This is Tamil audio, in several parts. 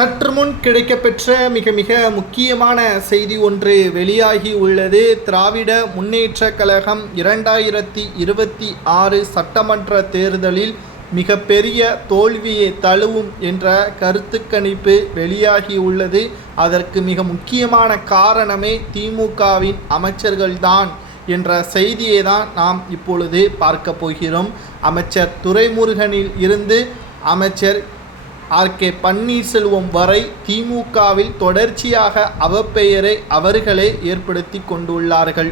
சற்று முன் கிடைக்கப்பெற்ற மிக மிக முக்கியமான செய்தி ஒன்று வெளியாகி உள்ளது. திராவிட முன்னேற்றக் கழகம் 2026 சட்டமன்ற தேர்தலில் மிகப்பெரிய தோல்வியை தழுவும் என்ற கருத்து கணிப்பு வெளியாகி உள்ளது. அதற்கு மிக முக்கியமான காரணமே திமுகவின் அமைச்சர்கள்தான் என்ற செய்தியை தான் நாம் இப்பொழுது பார்க்க போகிறோம். அமைச்சர் துரைமுருகனில் இருந்து அமைச்சர் ஆர்.கே. பன்னீர்செல்வம் வரை திமுகவில் தொடர்ச்சியாக அவப்பெயரை அவர்களே ஏற்படுத்தி கொண்டுள்ளார்கள்.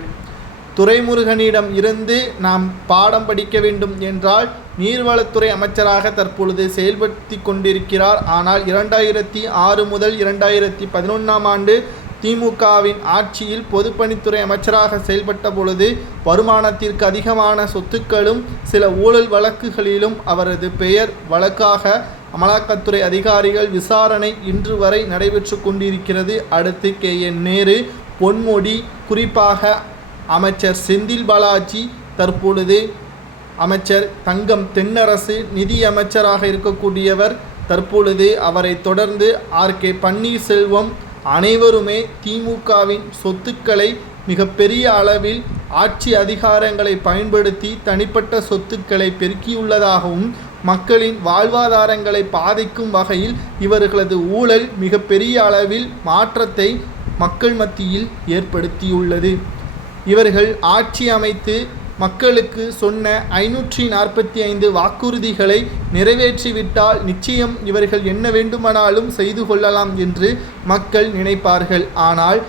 துரைமுருகனிடம் இருந்து நாம் பாடம் படிக்க வேண்டும் என்றால் நீர்வளத்துறை அமைச்சராக தற்பொழுது செயல்படுத்தி கொண்டிருக்கிறார். ஆனால் 2006 முதல் 2011ஆம் ஆண்டு திமுகவின் ஆட்சியில் பொதுப்பணித்துறை அமைச்சராக செயல்பட்ட பொழுது வருமானத்திற்கு அதிகமான சொத்துக்களும் சில ஊழல் வழக்குகளிலும் அவரது பெயர் வழக்காக அமலாக்கத்துறை அதிகாரிகள் விசாரணை இன்று வரை நடைபெற்று கொண்டிருக்கிறது. அடுத்து கே.என். நேரு, பொன்முடி, குறிப்பாக அமைச்சர் செந்தில் பாலாஜி, தற்பொழுது அமைச்சர் தங்கம் தென்னரசு நிதி அமைச்சராக இருக்கக்கூடியவர், தற்பொழுது அவரை தொடர்ந்து ஆர்.கே. பன்னீர்செல்வம் அனைவருமே திமுகவின் சொத்துக்களை மிகப்பெரிய அளவில் ஆட்சி அதிகாரங்களை பயன்படுத்தி தனிப்பட்ட சொத்துக்களை பெருக்கியுள்ளதாகவும் மக்களின் வாழ்வாதாரங்களை பாதிக்கும் வகையில் இவர்களது ஊழல் மிகப்பெரிய அளவில் மாற்றத்தை மக்கள் மத்தியில் ஏற்படுத்தியுள்ளது. இவர்கள் ஆட்சி அமைத்து மக்களுக்கு சொன்ன 545 வாக்குறுதிகளை நிறைவேற்றிவிட்டால் நிச்சயம் இவர்கள் என்ன வேண்டுமானாலும் செய்து கொள்ளலாம் என்று மக்கள் நினைப்பார்கள். ஆனால்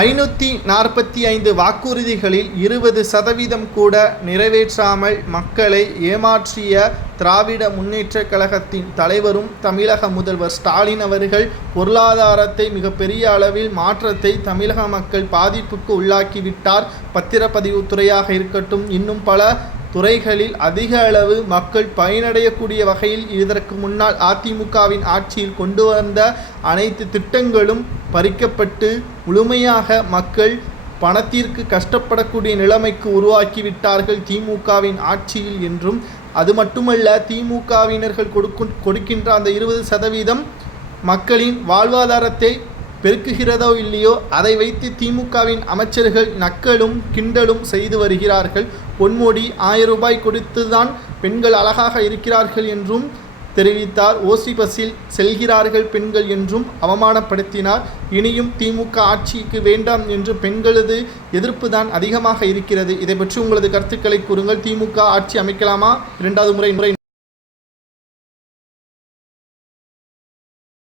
545 வாக்குறுதிகளில் 20% கூட நிறைவேற்றாமல் மக்களை ஏமாற்றிய திராவிட முன்னேற்றக் கழகத்தின் தலைவரும் தமிழக முதல்வர் ஸ்டாலின் அவர்கள் பொருளாதாரத்தை மிகப்பெரிய அளவில் மாற்றத்தை தமிழக மக்கள் பாதிப்புக்கு உள்ளாக்கிவிட்டார். பத்திரப்பதிவுத்துறையாக இருக்கட்டும், இன்னும் பல துறைகளில் அதிக அளவு மக்கள் பயனடையக்கூடிய வகையில் இதற்கு முன்னால் அதிமுகவின் ஆட்சியில் கொண்டு வந்த அனைத்து திட்டங்களும் பறிக்கப்பட்டு முழுமையாக மக்கள் பணத்திற்கு கஷ்டப்படக்கூடிய நிலைமைக்கு உருவாக்கிவிட்டார்கள் திமுகவின் ஆட்சியில் என்றும், அது மட்டுமல்ல திமுகவினர்கள் கொடுக்கின்ற அந்த 20% மக்களின் வாழ்வாதாரத்தை பெருக்குகிறதோ இல்லையோ அதை வைத்து திமுகவின் அமைச்சர்கள் நக்கலும் கிண்டலும் செய்து வருகிறார்கள். பொன்முடி 1000 ரூபாய் கொடுத்துதான் பெண்கள் அழகாக இருக்கிறார்கள் என்றும் தெரிவித்தார். ஓசி பஸ்ஸில் செல்கிறார்கள் பெண்கள் என்றும் அவமானப்படுத்தினார். இனியும் திமுக ஆட்சிக்கு வேண்டாம் என்று பெண்களது எதிர்ப்பு தான் அதிகமாக இருக்கிறது. இதை பற்றி உங்களது கருத்துக்களை கூறுங்கள். திமுக ஆட்சி அமைக்கலாமா? 2வது முறை